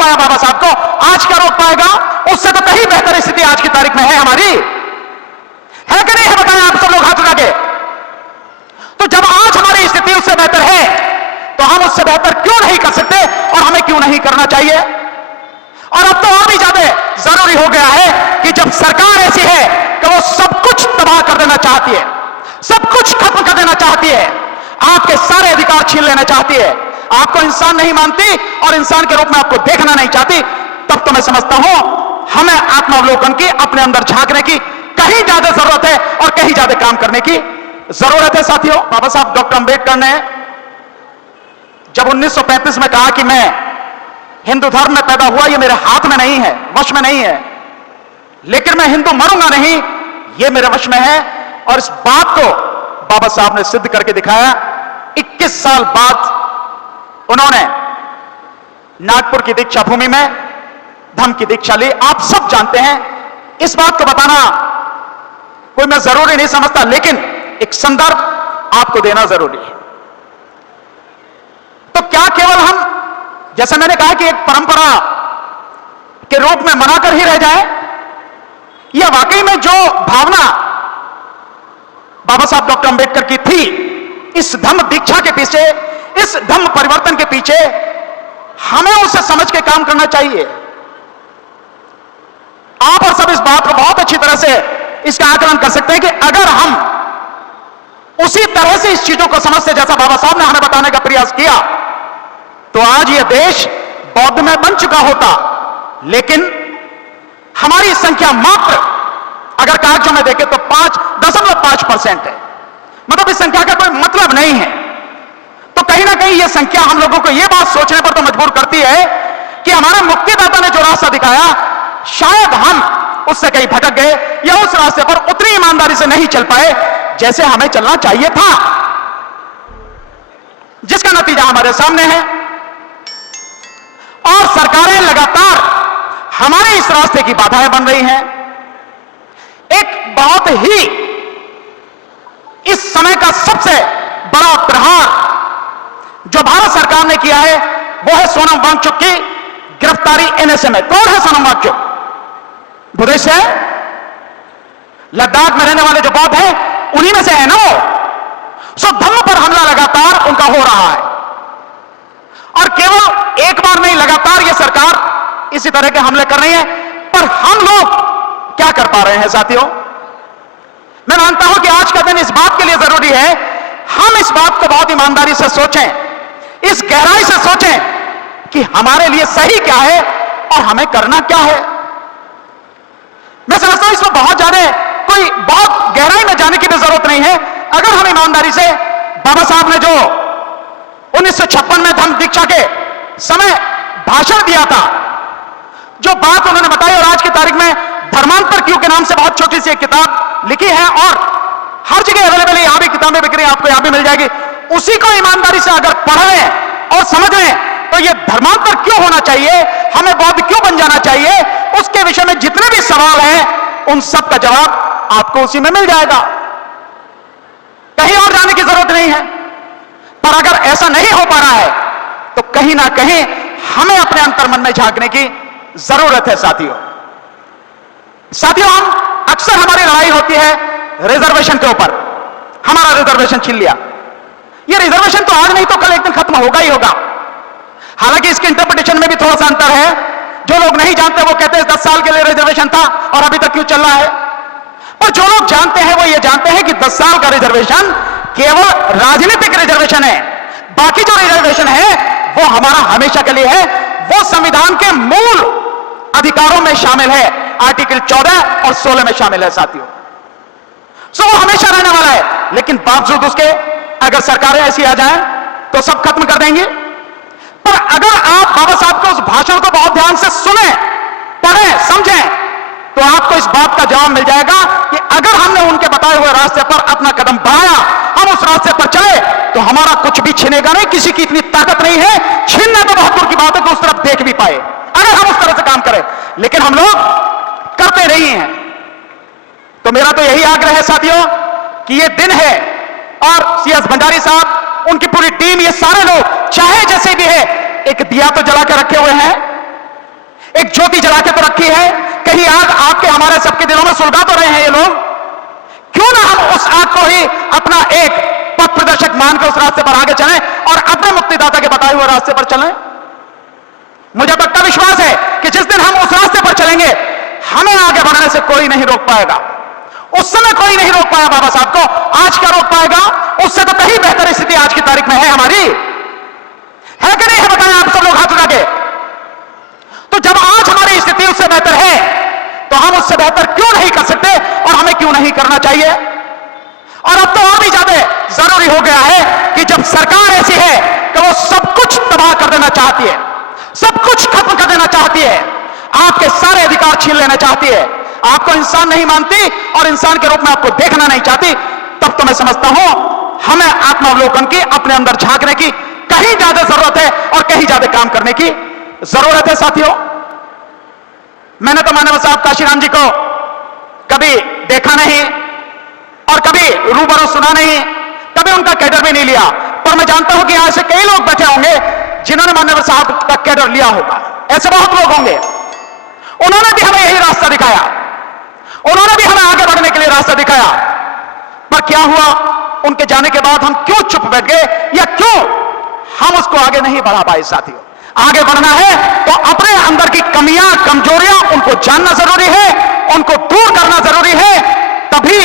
पाया बाबा साहब को, आज क्या रोक पाएगा? उससे तो कहीं बेहतर स्थिति आज की तारीख में है हमारी, है कि नहीं है? बताएं आप सब लोग हाथ उठा के। तो जब आज हमारी स्थिति उससे बेहतर है, तो हम उससे बेहतर क्यों नहीं कर सकते और हमें क्यों नहीं करना चाहिए? और अब तो और भी ज्यादा जरूरी हो गया है कि जब सरकार ऐसी है कि वो सब कुछ तबाह कर देना चाहती है, सब कुछ खत्म कर देना चाहती है, आपके सारे अधिकार छीन लेना चाहती है, आपको इंसान नहीं मानती और इंसान के रूप में आपको देखना नहीं चाहती, तब तो मैं समझता हूं हमें आत्मावलोकन की, अपने अंदर झांकने की कहीं ज्यादा जरूरत है और कहीं ज्यादा काम करने की जरूरत है। साथियों, बाबा साहब डॉक्टर अंबेडकर ने जब 1935 में कहा कि मैं हिंदू धर्म में पैदा हुआ, ये मेरे हाथ में नहीं है, वश में नहीं है, लेकिन मैं हिंदू मरूंगा नहीं, ये मेरे वश में है, और इस बात को बाबा साहब ने सिद्ध करके दिखाया। 21 साल बाद उन्होंने नागपुर की दीक्षा भूमि में धम्म की दीक्षा ली। आप सब जानते हैं, इस बात को बताना कोई मैं जरूरी नहीं समझता, लेकिन एक संदर्भ आपको देना जरूरी है। तो क्या केवल हम, जैसे मैंने कहा कि एक परंपरा के रूप में मनाकर ही रह जाए, या वाकई में जो भावना बाबा साहब डॉक्टर अंबेडकर की थी, इस धम्म दीक्षा के पीछे, इस धम्म परिवर्तन के पीछे हमें उसे समझ के काम करना चाहिए। आप और सब इस बात को बहुत अच्छी तरह से इसका आकलन कर सकते हैं कि अगर हम उसी तरह से इस चीजों को समझते जैसा बाबा साहब ने हमें बताने का प्रयास किया, तो आज यह देश बौद्ध में बन चुका होता। लेकिन हमारी संख्या मात्र अगर कागजों में देखें तो 5.5% है, मतलब इस संख्या का कोई मतलब नहीं है। तो कहीं ना कहीं यह संख्या हम लोगों को यह बात सोचने पर तो मजबूर करती है कि हमारे मुक्तिदाता ने जो रास्ता दिखाया, शायद हम उससे कहीं भटक गए या उस रास्ते पर उतनी ईमानदारी से नहीं चल पाए जैसे हमें चलना चाहिए था, जिसका नतीजा हमारे सामने है। और सरकारें लगातार हमारे इस रास्ते की बाधाएं बन रही हैं। एक बहुत ही इस समय का सबसे बड़ा प्रहार जो भारत सरकार ने किया है, वो है सोनम वांगचुक की गिरफ्तारी एनएसए में। कौन है सोनम वांगचुक? बुद्धिस्ट है, लद्दाख में रहने वाले जो बौद्ध हैं उन्हीं में से है ना वो। सो धम्म पर हमला लगातार उनका हो रहा है, और केवल एक बार नहीं, लगातार ये सरकार इसी तरह के हमले कर रही है। पर हम लोग क्या कर पा रहे हैं साथियों? मैं मानता हूं कि आज का दिन इस बात के लिए जरूरी है, हम इस बात को बहुत ईमानदारी से सोचें, इस गहराई से सोचें कि हमारे लिए सही क्या है और हमें करना क्या है। मैं समझता हूं इसमें बहुत ज्यादा कोई बहुत गहराई में जाने की भी जरूरत नहीं है। अगर हम ईमानदारी से, बाबा साहब ने जो 1956 में धम्म दीक्षा के समय भाषण दिया था, जो बात उन्होंने बताई, और आज की तारीख में धर्मांतर क्यों के नाम से बहुत छोटी सी एक किताब लिखी है और हर जगह अवेलेबल है, यहां भी किताबें बिक रही हैं, आपको यहां भी मिल जाएगी। उसी को ईमानदारी से अगर पढ़ लें और समझ लें तो यह धर्मांतर क्यों होना चाहिए, हमें बौद्ध क्यों बन जाना चाहिए, उसके विषय में जितने भी सवाल हैं उन सब का जवाब आपको उसी में मिल जाएगा। कहीं और जाने की जरूरत नहीं है। पर अगर ऐसा नहीं हो पा रहा है तो कहीं ना कहीं हमें अपने अंतर्मन में झांकने की जरूरत है साथियों। हम अक्सर हमारी लड़ाई होती है रिजर्वेशन के ऊपर। हमारा रिजर्वेशन छीन लिया। यह रिजर्वेशन तो आज नहीं तो कल एक दिन खत्म होगा ही होगा। हालांकि इसके इंटरप्रिटेशन में भी थोड़ा सा अंतर है। जो लोग नहीं जानते वो कहते हैं 10 साल के लिए रिजर्वेशन था और अभी तक क्यों चल रहा है। पर जो लोग जानते हैं वो ये जानते हैं कि 10 साल का रिजर्वेशन केवल राजनीतिक रिजर्वेशन है। बाकी जो रिजर्वेशन है वो हमारा हमेशा के लिए है, वो संविधान के मूल अधिकारों में शामिल है। आर्टिकल 14 और 16 में शामिल है साथियों। वो हमेशा रहने वाला है। लेकिन बावजूद उसके अगर सरकारें ऐसी आ जाएं तो सब खत्म कर देंगी। पर अगर आप बाबा साहब के उस भाषण को बहुत ध्यान से सुने, पढ़ें, समझें, तो आपको इस बात का जवाब मिल जाएगा कि अगर हमने उनके बताए हुए रास्ते पर अपना कदम बढ़ाया, हम उस रास्ते पर चले, तो हमारा कुछ भी छिनेगा नहीं। किसी की इतनी ताकत नहीं है, छीनना तो बहुत दूर की बात है कि उस तरफ देख भी पाए, अगर हम उस तरह से काम करें। लेकिन हम लोग करते नहीं हैं। तो मेरा तो यही आग्रह है साथियों कि ये दिन है, और CS भंडारी साहब, उनकी पूरी टीम, ये सारे लोग चाहे जैसे भी है, एक दिया तो जला के रखे हुए हैं। एक ज्योति जला के तो रखी है, कहीं आग आपके हमारे सबके दिलों में सुलगा तो रहे हैं ये लोग। क्यों ना हम उस आग को ही अपना एक पथ प्रदर्शक मानकर उस रास्ते पर आगे चलें और अपने मुक्तिदाता के बताए हुए रास्ते पर चलें। मुझे पक्का विश्वास है कि जिस दिन हम उस रास्ते पर चलेंगे, हमें आगे बढ़ने से कोई नहीं रोक पाएगा। उस समय कोई नहीं रोक पाया बाबा साहब को, आज क्या रोक पाएगा? उससे तो कहीं बेहतर स्थिति आज की तारीख में है हमारी, है कि नहीं है? बताएं आप सब लोग हाथ उठा के। तो जब आज हमारी स्थिति उससे बेहतर है, तो हम उससे बेहतर क्यों नहीं कर सकते और हमें क्यों नहीं करना चाहिए? और अब तो और भी ज्यादा जरूरी हो गया है कि जब सरकार ऐसी है कि वो सब कुछ तबाह कर देना चाहती है, सब कुछ खत्म कर देना चाहती है, आपके सारे अधिकार छीन लेना चाहती है, आपको इंसान नहीं मानती और इंसान के रूप में आपको देखना नहीं चाहती, तब तो मैं समझता हूं हमें आत्मावलोकन की, अपने अंदर झांकने की कहीं ज्यादा जरूरत है और कहीं ज्यादा काम करने की जरूरत है। साथियों, मैंने तो मानव साहब काशीराम जी को कभी देखा नहीं और कभी रूबरू सुना नहीं, कभी उनका कैडर भी नहीं लिया, पर मैं जानता हूं कि यहां से कई लोग बैठे होंगे जिन्होंने मानव साहब का कैडर लिया होगा। ऐसे बहुत लोग होंगे, उन्होंने भी हमें यही रास्ता दिखाया, उन्होंने भी हमें आगे बढ़ने के लिए रास्ता दिखाया, पर क्या हुआ? उनके जाने के बाद हम क्यों चुप बैठ गए या क्यों हम उसको आगे नहीं बढ़ा पाए? साथियों, आगे बढ़ना है तो अपने अंदर की कमियां, कमजोरियां उनको जानना जरूरी है, उनको दूर करना जरूरी है, तभी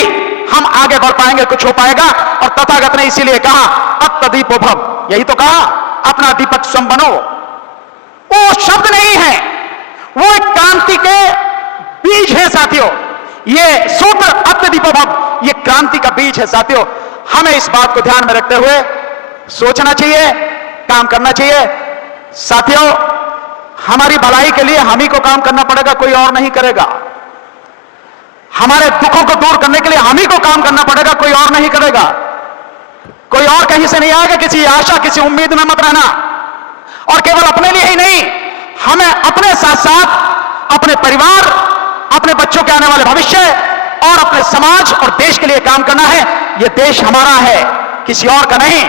हम आगे बढ़ पाएंगे, कुछ हो पाएगा। और तथागत ने इसीलिए कहा अत्तदीपो भव, यही तो कहा, अपना दीपक स्वयं बनो। वो शब्द नहीं है, वो एक क्रांति के बीज है साथियों। ये सूत्र अत्तदीपो भव, ये क्रांति का बीज है साथियों। हमें इस बात को ध्यान में रखते हुए सोचना चाहिए, काम करना चाहिए। साथियों, हमारी भलाई के लिए हम ही को काम करना पड़ेगा, कोई और नहीं करेगा। हमारे दुखों को दूर करने के लिए हम ही को काम करना पड़ेगा, कोई और नहीं करेगा। कोई और कहीं से नहीं आएगा। किसी आशा, किसी उम्मीद में मत रहना। और केवल अपने लिए ही नहीं, हमें अपने साथ साथ अपने परिवार, अपने बच्चों के आने वाले भविष्य और अपने समाज और देश के लिए काम करना है। यह देश हमारा है, किसी और का नहीं।